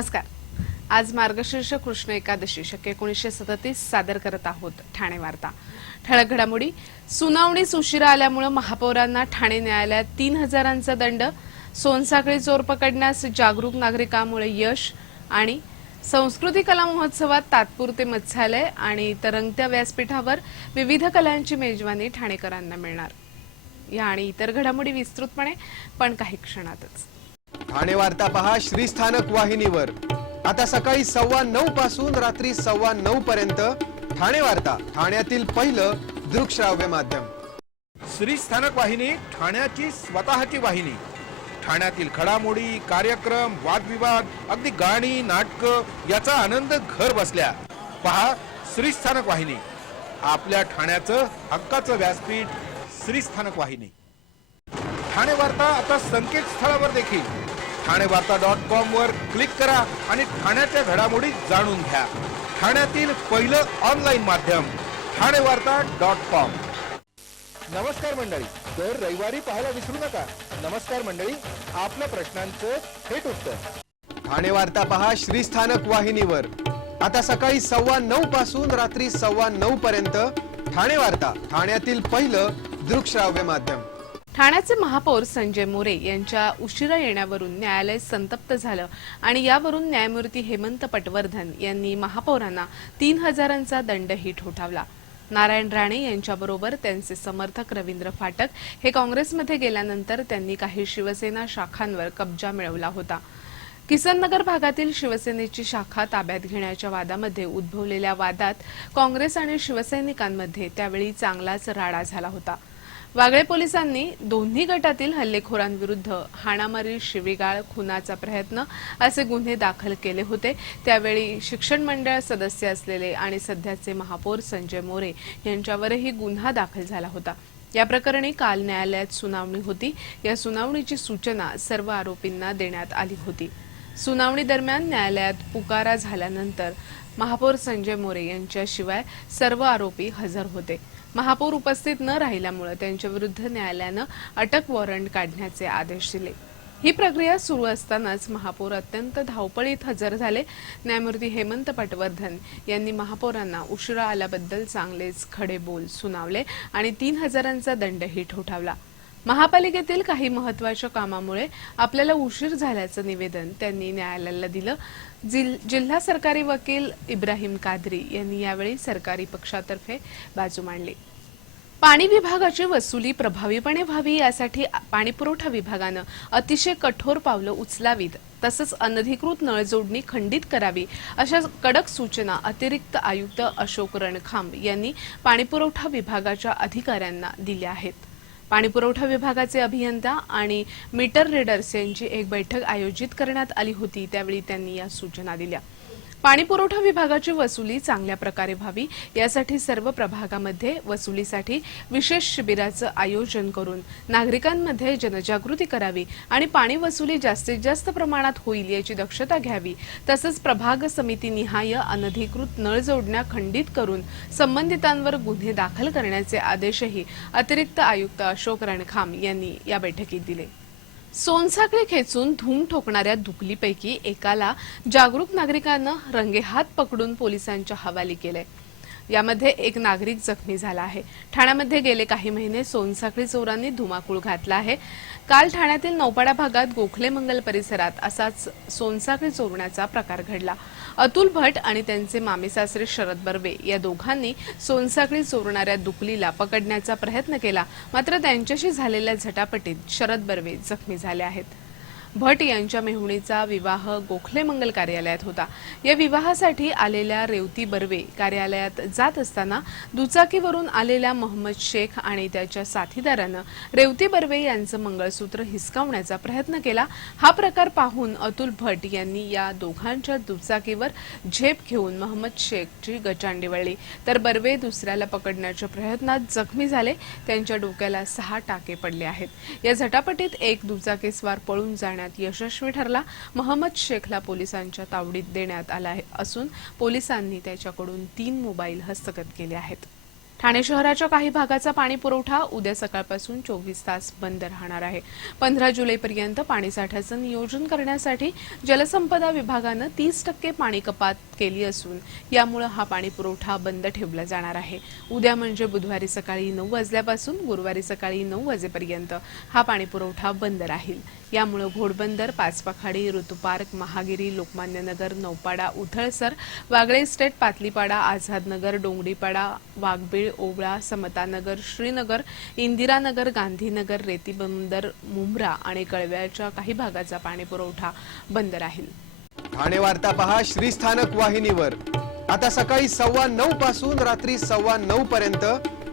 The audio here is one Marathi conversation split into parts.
नमस्कार। आज मार्गशीर्ष कृष्ण एकादशी शके 1937 सादर करत आहोत ठाणे वार्ता। ठळक घडामोडी। सुनावणीस उशिरा आल्यामुळे महापौरांना ठाणे न्यायालयात 3000चा दंड। सोनसाखळी चोर पकडण्यास जागरूक नागरिकांमुळे यश। आणि संस्कृती कला महोत्सवात तात्पुरते मत्स्यालय आणि तरंगत्या व्यासपीठावर विविध कलांची मेजवानी ठाणेकरांना मिळणार। या आणि इतर घडामोडी विस्तृतपणे पण काही क्षणातच। ठाणे वार्ता पहा श्रीस्थानक वाहिनीवर। आता सकाळी 9:15 पासून रात्री 9:15 पर्यंत ठाणे वार्ता, ठाण्यातील पहिलं दृकश्राव्य माध्यम। श्रीस्थानक वाहिनी ठाण्याची स्वतःची वाहिनी। ठाण्यातील घडामोडी, कार्यक्रम, वादविवाद, अगदी गाणी, नाटक याचा आनंद घर बसल्या पहा श्रीस्थानक वाहिनी। आपल्या ठाण्याचं हक्काचं व्यासपीठ श्रीस्थानक वाहिनी। ठाणे वार्ता आता संकेतस्थळावर देखील ठाणेवार्ता.com वर क्लिक करा आणि ठाण्याच्या घडामोडी जाणून घ्या। ठाण्यातील पहिलं ऑनलाईन माध्यम ठाणेवार्ता.com। नमस्कार मंडळी, दर रविवारी पाहायला विसरू नका। नमस्कार मंडळी, आपल्या प्रश्नांचं थेट उत्तर। ठाणे वार्ता पहा श्रीस्थानक वाहिनीवर। आता सकाळी 9:15 पासून रात्री 9:15 पर्यंत ठाणे वार्ता, ठाण्यातील पहिलं दृकश्राव्य माध्यम। ठाण्याचे महापौर संजय मोरे यांच्या उशिरा येण्यावरून न्यायालय संतप्त झालं आणि यावरून न्यायमूर्ती हेमंत पटवर्धन यांनी महापौरांना 3000चा दंडही ठोठावला। नारायण राणे यांच्याबरोबर त्यांचे समर्थक रवींद्र फाटक हे काँग्रेसमध्ये गेल्यानंतर त्यांनी काही शिवसेना शाखांवर कब्जा मिळवला होता। किसननगर भागातील शिवसेनेची शाखा ताब्यात घेण्याच्या वादामध्ये उद्भवलेल्या वादात काँग्रेस आणि शिवसैनिकांमध्ये त्यावेळी चांगलाच राडा झाला होता। वागळे पोलिसांनी दोन्ही गटातील हल्लेखोरांविरुद्ध हाणामारी, शिवीगाळ, खुनाचा प्रयत्न असे गुन्हे दाखल केले होते। त्यावेळी शिक्षण मंडळ सदस्य असलेले आणि सध्याचे महापौर संजय मोरे यांच्यावरही गुन्हा दाखल झाला होता। या प्रकरणी काल न्यायालयात सुनावणी होती। या सुनावणीची सूचना सर्व आरोपींना देण्यात आली होती। सुनावणी दरम्यान न्यायालयात पुकारा झाल्यानंतर महापौर संजय मोरे यांच्याशिवाय सर्व आरोपी हजर होते। महापौर उपस्थित न राहिल्यामुळे त्यांच्याविरुद्ध न्यायालयानं अटक वॉरंट काढण्याचे आदेश दिले। ही प्रक्रिया सुरू असतानाच महापौर अत्यंत धावपळीत हजर झाले। न्यायमूर्ती हेमंत पटवर्धन यांनी महापौरांना उशिरा आल्याबद्दल चांगलेच खडे बोल सुनावले आणि 3000चा दंडही ठोठावला। महापालिकेतील काही महत्त्वाच्या कामामुळे आपल्याला उशीर झाल्याचं निवेदन त्यांनी न्यायालयाला दिलं। जिल्हा सरकारी वकील इब्राहिम कादरी यांनी यावेळी सरकारी पक्षातर्फे बाजू मांडली। पाणी विभागाची वसुली प्रभावीपणे व्हावी यासाठी पाणीपुरवठा विभागानं अतिशय कठोर पावलं उचलावीत, तसंच अनधिकृत नळजोडणी खंडित करावी अशा कडक सूचना अतिरिक्त आयुक्त अशोक रणखांब यांनी पाणीपुरवठा विभागाच्या अधिकाऱ्यांना दिल्या आहेत। पाणीपुरवठा विभागाचे अभियंता आणि मीटर रीडर्स यांची एक बैठक आयोजित करण्यात आली होती। त्यावेळी त्यांनी या सूचना दिल्या। पाणीपुरवठा विभागाची वसुली चांगल्या प्रकारे व्हावी यासाठी सर्व प्रभागामध्ये वसुलीसाठी विशेष शिबिराचं आयोजन करून नागरिकांमध्ये जनजागृती करावी आणि पाणी वसुली जास्तीत जास्त प्रमाणात होईल याची दक्षता घ्यावी। तसंच प्रभाग समितीनिहाय अनधिकृत नळजोडण्या खंडित करून संबंधितांवर गुन्हे दाखल करण्याचे आदेशही अतिरिक्त आयुक्त अशोक रणखांब यांनी या बैठकीत दिले। सोनसाखळी खेचून धूम ठोकणाऱ्या दुकलीपैकी एकाला जागरूक नागरिकांना रंगेहात पकडून पोलिसांच्या हवाली केले। यामध्ये एक नागरिक जखमी झाला आहे। ठाण्यामध्ये गेले काही महिने सोनसाखळी चोरांनी धुमाकूळ घातला आहे। काल ठाण्यातील नौपाडा भागात गोखले मंगल परिसरात असाच सोनसाखळी चोरण्याचा प्रकार घडला। अतुल भट आणि त्यांचे मामेसासरे शरद बर्वे या दोघांनी सोनसाखळी चोरणाऱ्या दुकलीला पकडण्याचा प्रयत्न केला, मात्र त्यांच्याशी झालेल्या झटापटीत शरद बर्वे जखमी झाले आहेत। भट यांच्या मेहुणीचा विवाह गोखले मंगल कार्यालयात होता। या विवाहासाठी आलेल्या रेवती बर्वे कार्यालयात जात असताना दुचाकीवरून आलेल्या मोहम्मद शेख आणि त्याच्या साथीदारानं रेवती बर्वे यांचं मंगळसूत्र हिसकावण्याचा प्रयत्न केला। हा प्रकार पाहून अतुल भट यांनी या दोघांच्या दुचाकीवर झेप घेऊन मोहम्मद शेखची गचांडी वळली, तर बर्वे दुसऱ्याला पकडण्याच्या प्रयत्नात जखमी झाले। त्यांच्या डोक्याला 6 टाके पडले आहेत। या झटापटीत एक दुचाकीस्वार पळून जाण्यात यशस्वी ठरला। मोहम्मद शेखला पोलिसांच्या तावडीत देण्यात आला असून पोलिसांनी त्याच्याकडून 3 मोबाईल हस्तगत केले आहेत। ठाणे शहराच्या काही भागाचा पाणी पुरवठा उद्या सकाळपासून 24 तास बंद राहणार आहे. 15 जुलैपर्यंत पाणीसाठ्याचं नियोजन करण्यासाठी जलसंपदा विभागानं 30% पाणी कपात केली असून यामुळे हा पाणी पुरवठा बंद ठेवला जाणार आहे. उद्या म्हणजे बुधवारी सकाळी 9 वाजल्यापासून गुरुवारी सकाळी 9 वाजेपर्यंत हा पाणी पुरवठा बंद राहील. यामुळे घोडबंदर, पाचपखाडी, ऋतुपार्क, महागिरी, लोकमान्य नगर, नौपाडा, उथळसर, वागळे इस्टेट, पातलीपाडा, आझादनगर, डोंगरीपाडा, वाघबीळ, ओवळा, समतानगर, श्रीनगर, इंदिरानगर, गांधीनगर, रेतीबंदर, मुंब्रा आणि कळव्याच्या काही भागाचा पाणी पुरवठा बंद राहील. ठाणे वार्ता पहा श्रीस्थानक वाहिनीवर. आता सकाळी 9:15 पासून रात्री 9:15 पर्यंत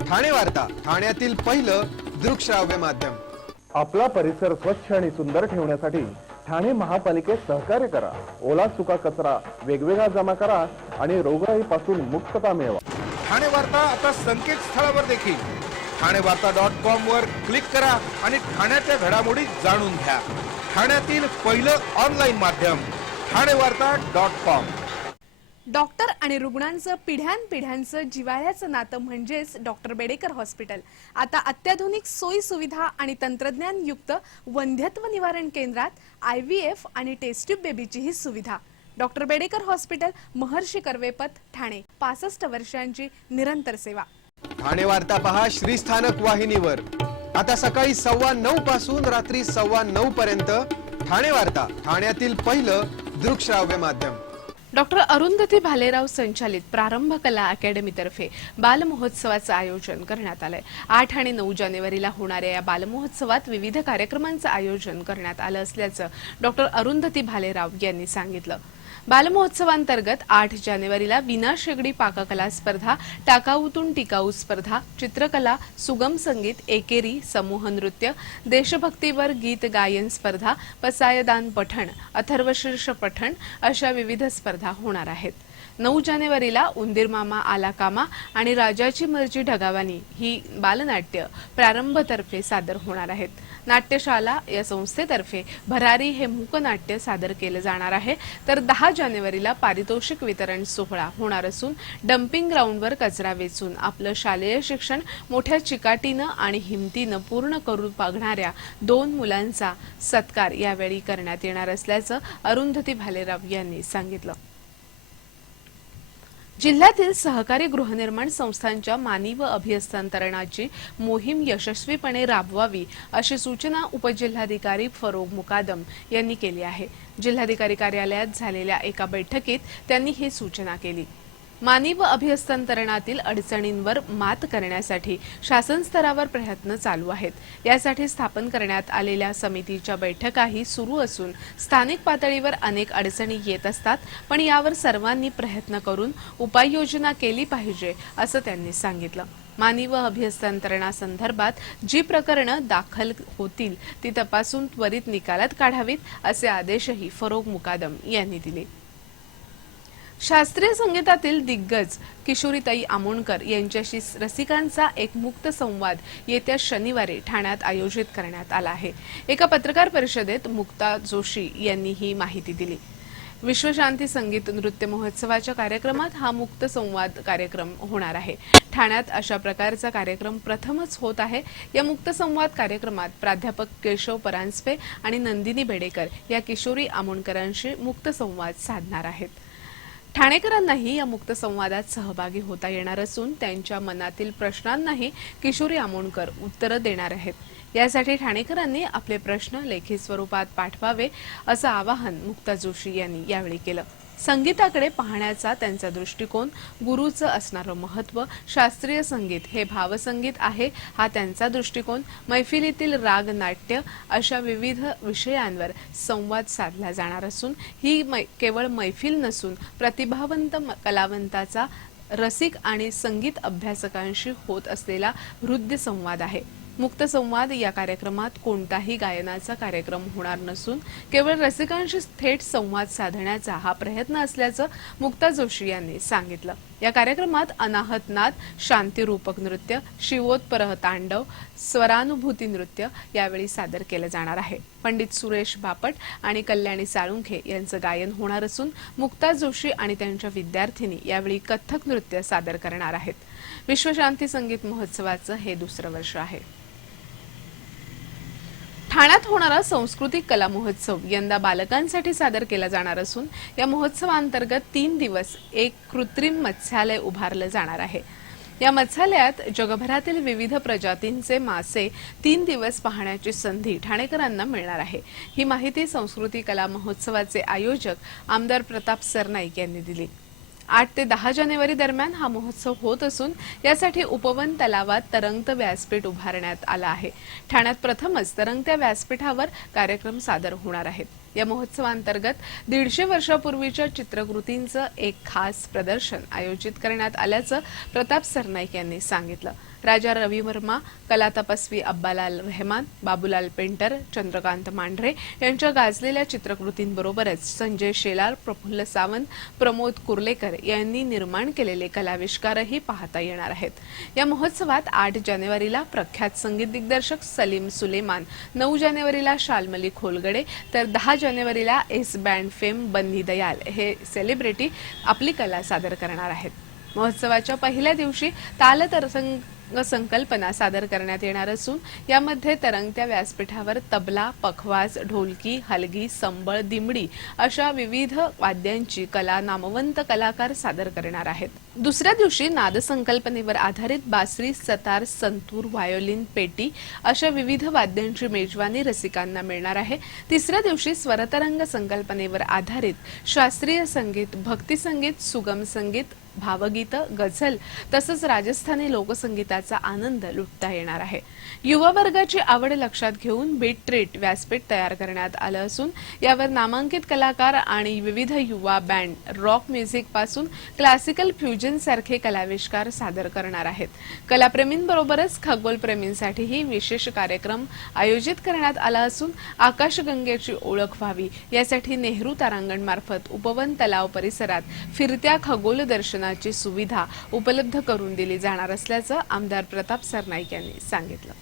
ठाणे वार्ता, ठाण्यातील पहिलं दृकश्राव्य माध्यम. आपला परिसर स्वच्छ आणि सुंदर ठेवण्यासाठी ठाणे महापालिकेत सहकार्य करा. ओला सुका कचरा वेगवेगळा जमा करा आणि रोगराईपासून मुक्तता मिळवा. ठाणे वार्ता आता संकेतस्थळावर देखील ठाणेवार्ता.com वर क्लिक करा आणि ठाण्याच्या घडामोडी जाणून घ्या. ठाण्यातील पहिलं ऑनलाईन माध्यम ठाणेवार्ता.com. डॉक्टर आणि रुग्णांचं पिढ्यानपिढ्यांचं जिव्हाळ्याचं नातं म्हणजेच डॉक्टर बेडेकर हॉस्पिटल. आता अत्याधुनिक सोयी सुविधा आणि तंत्रज्ञान युक्त वंध्यत्व निवारण केंद्रात IVF आणि टेस्ट ट्यूब बेबीचीही सुविधा. डॉक्टर बेडेकर हॉस्पिटल, महर्षी कर्वेपथ, ठाणे. 65 वर्षांची निरंतर सेवा. ठाणे वार्ता पहा श्रीस्थानक वाहिनीवर. आता सकाळी 9:15 पासून रात्री 9:15 पर्यंत ठाणे वार्ता, ठाण्यातील पहिलं दृकश्राव्य माध्यम. डॉक्टर अरुंधती भालेराव संचालित प्रारंभ कला अकॅडमीतर्फे बालमहोत्सवाचं आयोजन करण्यात आलंय. 8 आणि 9 जानेवारीला होणाऱ्या या बालमहोत्सवात विविध कार्यक्रमांचं आयोजन करण्यात आलं असल्याचं डॉक्टर अरुंधती भालेराव यांनी सांगितलं. बालमहोत्सवांतर्गत 8 जानेवारीला विना शेगडी पाककला स्पर्धा, टाकाऊतून टिकाऊ स्पर्धा, चित्रकला, सुगम संगीत, एकेरी, समूह नृत्य, देशभक्तीवर गीत गायन स्पर्धा, पसायदान पठण, अथर्वशीर्ष पठण अशा विविध स्पर्धा होणार आहेत. 9 जानेवारीला उंदीर मामा आला कामा आणि राजाची मर्जी ढगावानी ही बालनाट्य प्रारंभतर्फे सादर होणार आहेत. नाट्यशाला या संस्थेतर्फे भरारी हे मूकनाट्य सादर केलं जाणार आहे. तर 10 जानेवारीला पारितोषिक वितरण सोहळा होणार असून डम्पिंग ग्राउंडवर कचरा वेचून आपलं शालेय शिक्षण मोठ्या चिकाटीनं आणि हिमतीनं पूर्ण करू पाहणाऱ्या 2 मुलांचा सत्कार यावेळी करण्यात येणार असल्याचं अरुंधती भालेराव यांनी सांगितलं. जिल्ह्यातील सहकारी गृहनिर्माण संस्थांच्या मानी व अभिहस्तांतरणाची मोहीम यशस्वीपणे राबवावी अशी सूचना उपजिल्हाधिकारी फरोग मुकादम यांनी केली आहे. जिल्हाधिकारी कार्यालयात झालेल्या एका बैठकीत त्यांनी ही सूचना केली. मानी व अभिहस्तांतरणातील अडचणींवर मात करण्यासाठी शासन स्तरावर प्रयत्न चालू आहेत. यासाठी स्थापन करण्यात आलेल्या समितीच्या बैठकाही सुरू असून स्थानिक पातळीवर अनेक अडचणी येत असतात, पण यावर सर्वांनी प्रयत्न करून उपाययोजना केली पाहिजे असं त्यांनी सांगितलं. मानी व अभिहस्तांतरणासंदर्भात जी प्रकरणं दाखल होतील ती तपासून त्वरित निकालात काढावीत असे आदेशही फरोग मुकादम यांनी दिले. शास्त्रीय संगीतातील दिग्गज किशोरीताई आमोणकर यांच्याशी रसिकांचा एक मुक्त संवाद येत्या शनिवारी ठाण्यात आयोजित करण्यात आला आहे. एका पत्रकार परिषदेत मुक्ता जोशी यांनी ही माहिती दिली. विश्वशांती संगीत नृत्य महोत्सवाच्या कार्यक्रमात हा मुक्त संवाद कार्यक्रम होणार आहे. ठाण्यात अशा प्रकारचा कार्यक्रम प्रथमच होत आहे. या मुक्त संवाद कार्यक्रमात प्राध्यापक केशव परांजपे आणि नंदिनी बेडेकर या किशोरी आमोणकरांशी मुक्त संवाद साधणार आहेत. ठाणेकरांनाही या मुक्त संवादात सहभागी होता येणार असून त्यांच्या मनातील प्रश्नांनाही किशोरी आमोणकर उत्तरं देणार आहेत. यासाठी ठाणेकरांनी आपले प्रश्न लेखी स्वरूपात पाठवावे असं आवाहन मुक्ता जोशी यांनी यावेळी केलं. संगीताकडे पाहण्याचा त्यांचा दृष्टिकोन, गुरुचं असणारं महत्त्व, शास्त्रीय संगीत हे भावसंगीत आहे हा त्यांचा दृष्टिकोन, मैफिलीतील राग, नाट्य अशा विविध विषयांवर संवाद साधला जाणार असून ही केवळ मैफिल नसून प्रतिभावंत कलावंताचा रसिक आणि संगीत अभ्यासकांशी होत असलेला हृदय संवाद आहे. मुक्त संवाद या कार्यक्रमात कोणताही गायनाचा कार्यक्रम होणार नसून केवळ रसिकांशी थेट संवाद साधण्याचा हा प्रयत्न असल्याचं मुक्ता जोशी यांनी सांगितलं. या कार्यक्रमात अनाहत नाद, शांतिरूपक नृत्य, शिवोत्परह तांडव, स्वरानुभूती नृत्य यावेळी सादर केलं जाणार आहे. पंडित सुरेश बापट आणि कल्याणी साळुंखे यांचं गायन होणार असून मुक्ता जोशी आणि त्यांच्या विद्यार्थिनी यावेळी कथ्थक नृत्य सादर करणार आहेत. विश्वशांती संगीत महोत्सवाचं हे दुसरं वर्ष आहे. ठाण्यात होणारा सांस्कृतिक कला महोत्सव यंदा बालकांसाठी सादर केला जाणार असून या महोत्सवांतर्गत 3 दिवस एक कृत्रिम मत्स्यालय उभारलं जाणार आहे. या मत्स्यालयात जगभरातील विविध प्रजातींचे मासे 3 दिवस पाहण्याची संधी ठाणेकरांना मिळणार आहे. ही माहिती सांस्कृतिक कला महोत्सवाचे आयोजक आमदार प्रताप सरनाईक यांनी दिली. 8 ते 10 जानेवारी दरम्यान हा महोत्सव होत असून यासाठी उपवन तलावात तरंगत व्यासपीठ उभारण्यात आलं आहे. ठाण्यात प्रथमच तरंगत्या व्यासपीठावर कार्यक्रम सादर होणार आहेत. या महोत्सवांतर्गत 150 वर्षापूर्वीच्या चित्रकृतींचं एक खास प्रदर्शन आयोजित करण्यात आल्याचं प्रताप सरनाईक यांनी सांगितलं. राजा रवी वर्मा, कला तपस्वी अब्बालाल रहमान, बाबूलाल पेंटर, चंद्रकांत मांढरे यांच्या गाजलेल्या चित्रकृतींबरोबरच संजय शेलार, प्रफुल्ल सावंत, प्रमोद कुर्लेकर यांनी निर्माण केलेले कलाविष्कारही पाहता येणार आहेत. या महोत्सवात 8 जानेवारीला प्रख्यात संगीत दिग्दर्शक सलीम सुलेमान, 9 जानेवारीला शालमली खोलगडे तर 10 जानेवारीला एस बँड फेम बन्नी दयाल हे सेलिब्रिटी आपली कला सादर करणार आहेत. महोत्सवाच्या पहिल्या दिवशी तालतरंग संकल्पना सादर करण्यात येणार असून यामध्ये तरंगत्या व्यासपीठावर तबला, पखवाज, ढोलकी, हलगी, संबळ, दिमडी अशा विविध वाद्यांची कला नामवंत कलाकार सादर करणार आहेत. दुसऱ्या दिवशी नादसंकल्पनेवर आधारित बासरी, सतार, संतूर, व्हायोलिन, पेटी अशा विविध वाद्यांची मेजवानी रसिकांना मिळणार आहे. तिसऱ्या दिवशी स्वरतरंग संकल्पनेवर आधारित शास्त्रीय संगीत, भक्ती संगीत, सुगम संगीत, भावगीतं, गझल तसंच राजस्थानी लोकसंगीताचा आनंद लुटता येणार आहे. युवा वर्गाची आवड लक्षात घेऊन बीट ट्रीट व्यासपीठ तयार करण्यात आलं असून यावर नामांकित कलाकार आणि विविध युवा बँड रॉक म्युझिक पासून क्लासिकल फ्युजन सारखे कलाविष्कार सादर करणार आहेत. कलाप्रेमींबरोबरच खगोलप्रेमींसाठीही विशेष कार्यक्रम आयोजित करण्यात आला असून आकाशगंगेची ओळख व्हावी यासाठी नेहरू तारांगण मार्फत उपवन तलाव परिसरात फिरत्या खगोल दर्शनाची सुविधा उपलब्ध करून दिली जाणार असल्याचं आमदार प्रताप सरनाईक यांनी सांगितलं.